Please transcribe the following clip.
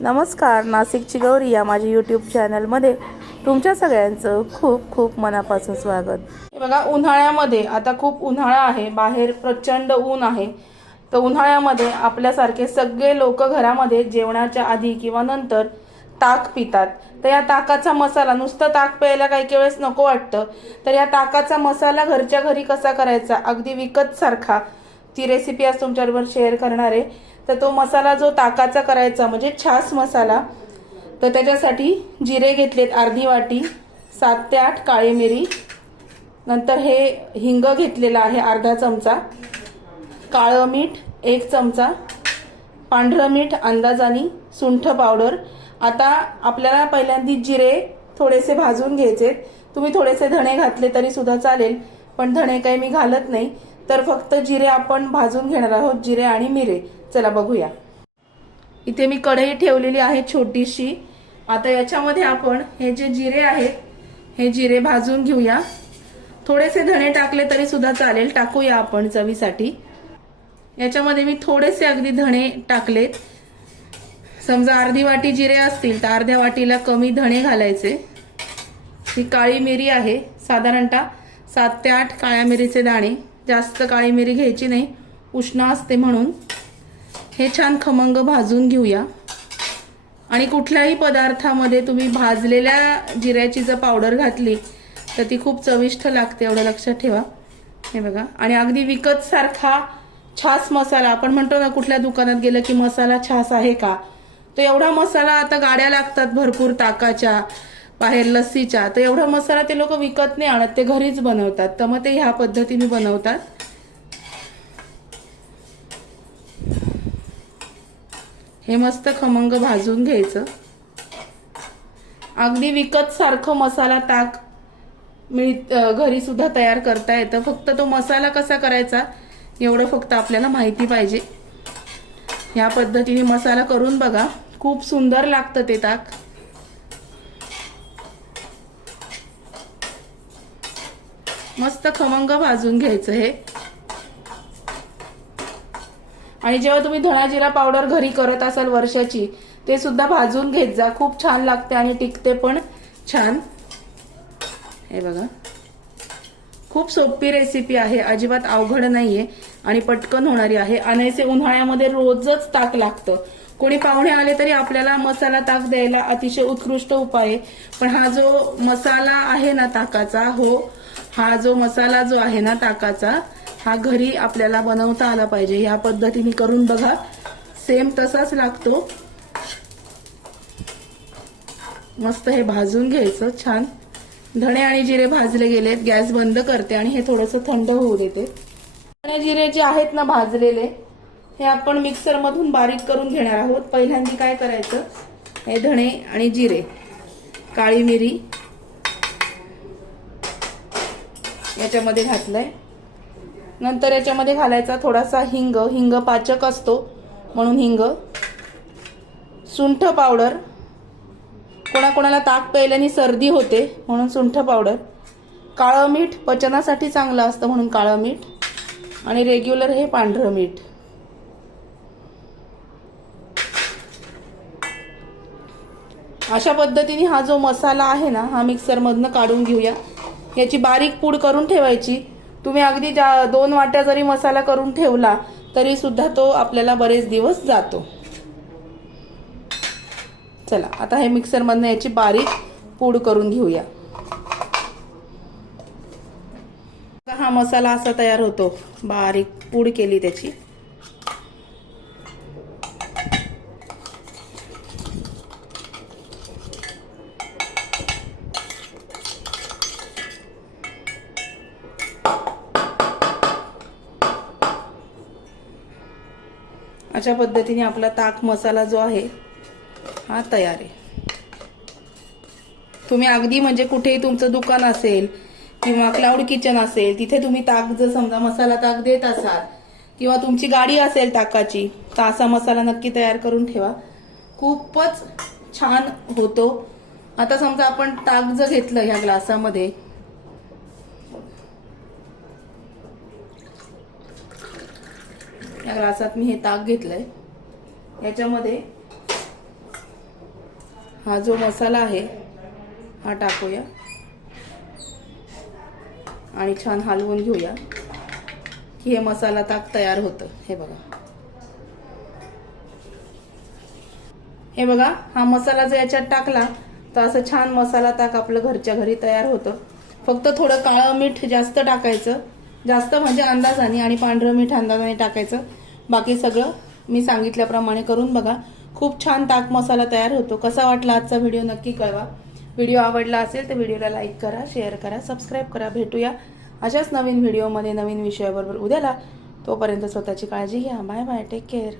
नमस्कार, नाशिकची गौरी या माझ्या यूट्यूब चॅनलमध्ये तुमच्या सगळ्यांचं खूप खूप मनापासून स्वागत। हे बघा, उन्हाळ्यामध्ये आता खूप उन्हाळा आहे, बाहेर प्रचंड ऊन आहे। तर उन्हाळ्यामध्ये आपल्यासारखे सगळे लोक घरामध्ये जेवणाच्या आधी किंवा नंतर ताक पितात। तर या ताकाचा मसाला, नुसतं ताक प्यायला काही वेळेस नको वाटतं, तर या ताकाचा मसाला घरच्या घरी कसा करायचा, अगदी विकत सारखा, ती रेसिपी आज तुमच्याबरोबर शेअर करणार आहे। तर तो मसाला जो ताकाचा करायचा म्हणजे छास मसाला, तर त्याच्यासाठी जिरे घेतलेत अर्धी वाटी, 7 ते 8 काळी मिरी, नंतर हे हिंग घेतलेला आहे अर्धा चमचा, काळं मीठ 1 चमचा, पांढरं मीठ अंदाजाने, सुंठ पावडर। आता आपल्याला पहिल्यांदा जिरे थोडेसे भाजून घ्यायचे। तुम्ही थोडेसे धणे घातले तरी सुद्धा चालेल, पण धणे काही मी घालत नाही, तर फक्त जिरे आपण भाजून घेणार आहोत, जिरे आणि मिरे। चला बघूया। इथे मी कढई ठेवलेली आहे छोटीशी। आता याच्यामध्ये आपण हे जे जिरे आहेत, हे जिरे भाजून घेऊया। थोडेसे धणे टाकले तरी सुद्धा चालेल, टाकूया आपण चवीसाठी। याच्यामध्ये मी थोडेसे अगदी धणे टाकलेत। समजा अर्धी वाटी जिरे असतील तर अर्ध्या वाटीला कमी धणे घालायचे। ही काळी मिरी आहे, साधारणतः 7 ते 8 काळ्या मिरीचे दाणे, जास्त काळी मिरी घ्यायची नाही, उष्ण असते म्हणून। हे छान खमंग भाजून घेऊया। आणि कुठल्याही पदार्थामध्ये तुम्ही भाजलेल्या जिऱ्याची जर पावडर घातली तर ती खूप चविष्ट लागते, एवढं लक्षात ठेवा। हे बघा, आणि अगदी विकत सारखा छास मसाला, आपण म्हणतो ना कुठल्या दुकानात गेलं की मसाला छास आहे का, तो एवढा मसाला आता गाड्या लागतात भरपूर ताकाच्या, बाहेर लस्सीच्या, तर एवढा मसाला ते लोक विकत नाही आणत, ते घरीच बनवतात। तर मग ते ह्या पद्धतीने बनवतात। हे मस्त खमंग भाजून घ्यायचं। अगदी विकत सारखं मसाला ताक घरी सुद्धा तयार करता येतं, फक्त तो मसाला कसा करायचा एवढं फक्त आपल्याला माहिती पाहिजे। या पद्धतीने मसाला करून बघा, खूप सुंदर लागतं ते ताक। मस्त खमंग भाजून घ्यायचं हे। आणि जेव्हा तुम्ही धणा जिरा पावडर घरी करत असाल वर्षाची, ते सुद्धा भाजून घेत जा, खूप छान लागते आणि टिकते पण छान। हे बघा, खूप सोपी रेसिपी आहे, अजिबात अवघड नाहीये आणि पटकन होणारी आहे। अनायसे उन्हाळ्यामध्ये रोजच ताक लागतं, कोणी पाहुणे आले तरी आपल्याला मसाला ताक द्यायला अतिशय उत्कृष्ट उपाय आहे। पण हा जो मसाला आहे ना ताकाचा, हा जो मसाला जो आहे ना ताकाचा, हा घरी आपल्याला बनवता आला पाहिजे। ह्या पद्धतीने करून बघा, सेम तसाच लागतो। मस्त हे भाजून घ्यायचं छान। धणे आणि जिरे भाजले गेलेत, गॅस बंद करते आणि हे थोडंसं थंड होऊ देते। धणे जिरे जे आहेत ना भाजलेले, हे आपण मिक्सर मधून बारीक करून घेणार आहोत। पहिल्यांदा काय करायचं, हे धणे आणि जिरे, काळी मिरी याच्यामध्ये घातलंय, नंतर याच्यामध्ये घालायचा थोडासा हिंग, हिंग पाचक असतो म्हणून हिंग, सुंठ पावडर, कोणाकोणाला ताक प्यायल्याने सर्दी होते म्हणून सुंठ पावडर, काळं मीठ पचनासाठी चांगलं असतं म्हणून काळं मीठ, आणि रेग्युलर हे पांढरं मीठ। अशा पद्धतीने हा जो मसाला आहे ना, हा मिक्सर मधनं काढून घेऊया। याची बारीक पूड करून ठेवायची। तुम्ही अगदी 2 वाट्या जरी मसाला करून ठेवला तरी सुद्धा तो आपल्याला बरेच दिवस जातो। चला, आता हे मिक्सर मधनं याची बारीक पूड करून घेऊया। हा मसाला असा तयार होतो, बारीक पूड केली त्याची। अशा पद्धतीने आपला ताक मसाला जो आहे हा तयार आहे। तुम्ही अगदी म्हणजे कुठेही तुमचं दुकान असेल किंवा क्लाउड किचन असेल, तिथे तुम्ही ताक जर समजा मसाला ताक देत असाल, किंवा तुमची गाडी असेल ताकाची, तर असा मसाला नक्की तयार करून ठेवा, खूपच छान होतो। आता समजा आपण ताक जर घेतलं ह्या ग्लासामध्ये, या ग्लासात मी हे ताक घेतलंय, याच्यामध्ये हा जो मसाला आहे हा टाकूया आणि छान हलवून घेऊया की हे मसाला ताक तयार होतं. हे बघा, हे बघा, हा मसाला जर याच्यात टाकला तर असं छान मसाला ताक आपलं घरच्या घरी तयार होतं. फक्त थोडं काळं मीठ जास्त टाकायचं, जास्त म्हणजे अंदाजाने, आणि पांढरं मीठ अंदाजाने टाकायचं. बाकी सगळं मी सांगितल्याप्रमाणे करून बघा. खूप छान ताक मसाला तयार होतो. कसा वाटला आजचा व्हिडिओ नक्की कळवा. व्हिडिओ आवडला असेल तर व्हिडिओला लाईक करा, शेअर करा, सबस्क्राईब करा. भेटूया अशाच नवीन व्हिडिओमध्ये नवीन विषयाबरोबर उद्याला. तोपर्यंत स्वतःची काळजी घ्या. Bye bye, take care.